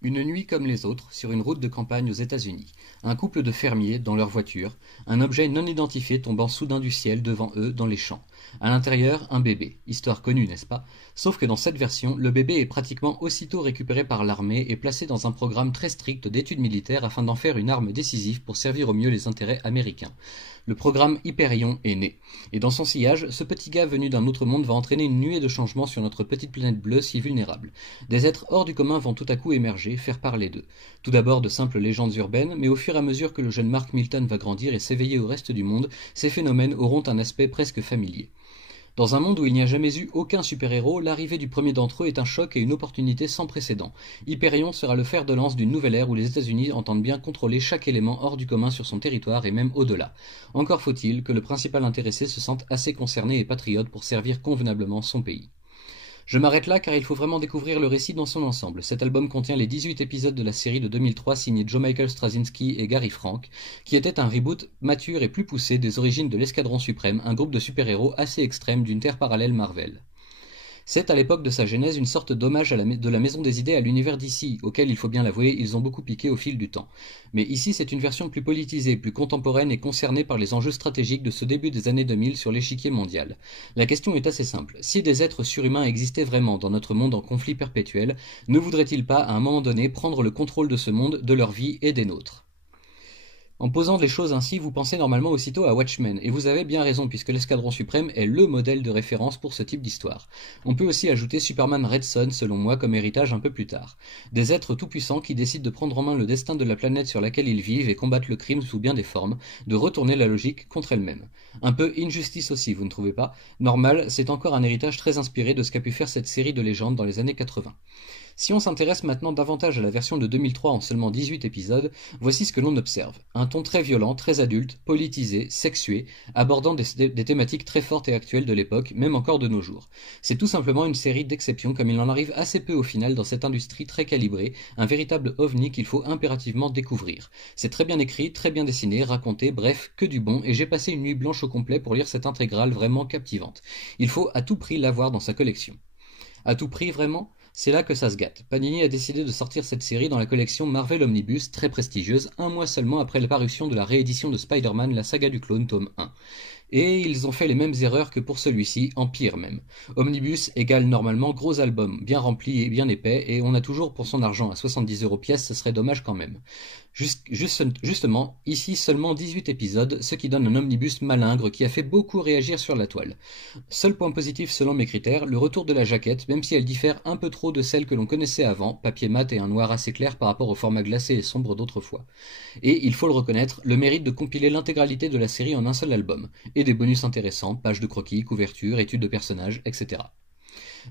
Une nuit comme les autres, sur une route de campagne aux États-Unis, un couple de fermiers, dans leur voiture, un objet non identifié tombant soudain du ciel devant eux dans les champs. À l'intérieur, un bébé. Histoire connue, n'est-ce pas? Sauf que dans cette version, le bébé est pratiquement aussitôt récupéré par l'armée et placé dans un programme très strict d'études militaires afin d'en faire une arme décisive pour servir au mieux les intérêts américains. Le programme Hyperion est né. Et dans son sillage, ce petit gars venu d'un autre monde va entraîner une nuée de changements sur notre petite planète bleue si vulnérable. Des êtres hors du commun vont tout à coup émerger, faire parler d'eux. Tout d'abord de simples légendes urbaines, mais au fur et à mesure que le jeune Mark Milton va grandir et s'éveiller au reste du monde, ces phénomènes auront un aspect presque familier. Dans un monde où il n'y a jamais eu aucun super-héros, l'arrivée du premier d'entre eux est un choc et une opportunité sans précédent. Hyperion sera le fer de lance d'une nouvelle ère où les États-Unis entendent bien contrôler chaque élément hors du commun sur son territoire et même au-delà. Encore faut-il que le principal intéressé se sente assez concerné et patriote pour servir convenablement son pays. Je m'arrête là car il faut vraiment découvrir le récit dans son ensemble. Cet album contient les 18 épisodes de la série de 2003 signés Joe Michael Straczynski et Gary Frank, qui était un reboot mature et plus poussé des origines de l'Escadron Suprême, un groupe de super-héros assez extrême d'une terre parallèle Marvel. C'est à l'époque de sa genèse une sorte d'hommage de la maison des idées à l'univers d'ici, auquel il faut bien l'avouer, ils ont beaucoup piqué au fil du temps. Mais ici c'est une version plus politisée, plus contemporaine et concernée par les enjeux stratégiques de ce début des années 2000 sur l'échiquier mondial. La question est assez simple, si des êtres surhumains existaient vraiment dans notre monde en conflit perpétuel, ne voudraient-ils pas à un moment donné prendre le contrôle de ce monde, de leur vie et des nôtres? En posant les choses ainsi, vous pensez normalement aussitôt à Watchmen, et vous avez bien raison puisque l'Escadron Suprême est le modèle de référence pour ce type d'histoire. On peut aussi ajouter Superman Red Son selon moi comme héritage un peu plus tard. Des êtres tout-puissants qui décident de prendre en main le destin de la planète sur laquelle ils vivent et combattent le crime sous bien des formes, de retourner la logique contre elle-même. Un peu Injustice aussi, vous ne trouvez pas? Normal, c'est encore un héritage très inspiré de ce qu'a pu faire cette série de légendes dans les années 80. Si on s'intéresse maintenant davantage à la version de 2003 en seulement 18 épisodes, voici ce que l'on observe. Un ton très violent, très adulte, politisé, sexué, abordant des thématiques très fortes et actuelles de l'époque, même encore de nos jours. C'est tout simplement une série d'exceptions comme il en arrive assez peu au final dans cette industrie très calibrée, un véritable ovni qu'il faut impérativement découvrir. C'est très bien écrit, très bien dessiné, raconté, bref, que du bon, et j'ai passé une nuit blanche au complet pour lire cette intégrale vraiment captivante. Il faut à tout prix l'avoir dans sa collection. À tout prix, vraiment? C'est là que ça se gâte. Panini a décidé de sortir cette série dans la collection Marvel Omnibus, très prestigieuse, un mois seulement après la parution de la réédition de Spider-Man, la saga du clone, tome 1. Et ils ont fait les mêmes erreurs que pour celui-ci, en pire même. Omnibus égale normalement gros album, bien rempli et bien épais, et on a toujours pour son argent à 70 € pièce, ce serait dommage quand même. Justement, ici seulement 18 épisodes, ce qui donne un omnibus malingre qui a fait beaucoup réagir sur la toile. Seul point positif selon mes critères, le retour de la jaquette, même si elle diffère un peu trop de celle que l'on connaissait avant, papier mat et un noir assez clair par rapport au format glacé et sombre d'autrefois. Et, il faut le reconnaître, le mérite de compiler l'intégralité de la série en un seul album, et des bonus intéressants, pages de croquis, couvertures, études de personnages, etc.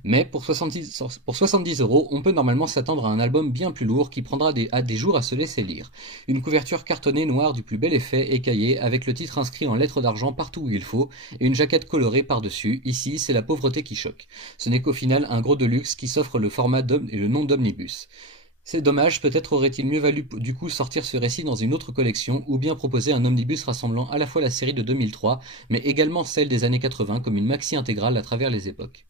Mais pour 70 €, on peut normalement s'attendre à un album bien plus lourd qui prendra des jours à se laisser lire. Une couverture cartonnée noire du plus bel effet écaillée avec le titre inscrit en lettres d'argent partout où il faut et une jaquette colorée par-dessus. Ici, c'est la pauvreté qui choque. Ce n'est qu'au final un gros deluxe qui s'offre le format et le nom d'omnibus. C'est dommage, peut-être aurait-il mieux valu du coup sortir ce récit dans une autre collection ou bien proposer un omnibus rassemblant à la fois la série de 2003 mais également celle des années 80 comme une maxi intégrale à travers les époques.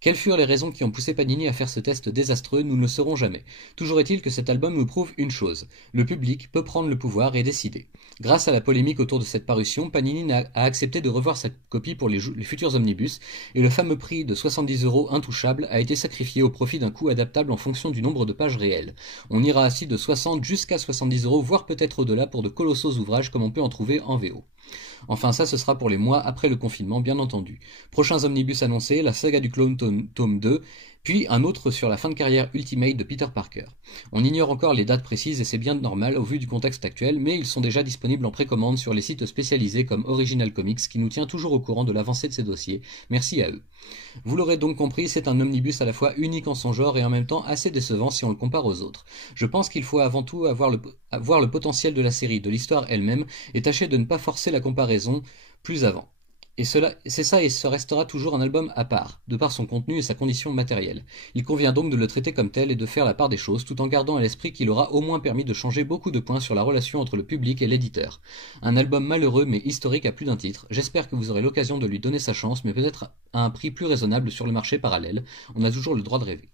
Quelles furent les raisons qui ont poussé Panini à faire ce test désastreux, nous ne le saurons jamais. Toujours est-il que cet album nous prouve une chose. Le public peut prendre le pouvoir et décider. Grâce à la polémique autour de cette parution, Panini a accepté de revoir sa copie pour les futurs omnibus, et le fameux prix de 70 € intouchable a été sacrifié au profit d'un coût adaptable en fonction du nombre de pages réelles. On ira ainsi de 60 jusqu'à 70 €, voire peut-être au-delà pour de colossaux ouvrages comme on peut en trouver en VO. Enfin ça ce sera pour les mois après le confinement bien entendu. Prochains omnibus annoncés, la saga du clone tome 2, puis un autre sur la fin de carrière Ultimate de Peter Parker. On ignore encore les dates précises et c'est bien normal au vu du contexte actuel, mais ils sont déjà disponibles en précommande sur les sites spécialisés comme Original Comics qui nous tient toujours au courant de l'avancée de ces dossiers. Merci à eux. Vous l'aurez donc compris, c'est un omnibus à la fois unique en son genre et en même temps assez décevant si on le compare aux autres. Je pense qu'il faut avant tout voir le potentiel de la série, de l'histoire elle-même, et tâcher de ne pas forcer la comparaison plus avant. Et c'est ça et ce restera toujours un album à part, de par son contenu et sa condition matérielle. Il convient donc de le traiter comme tel et de faire la part des choses, tout en gardant à l'esprit qu'il aura au moins permis de changer beaucoup de points sur la relation entre le public et l'éditeur. Un album malheureux mais historique à plus d'un titre, j'espère que vous aurez l'occasion de lui donner sa chance, mais peut-être à un prix plus raisonnable sur le marché parallèle, on a toujours le droit de rêver.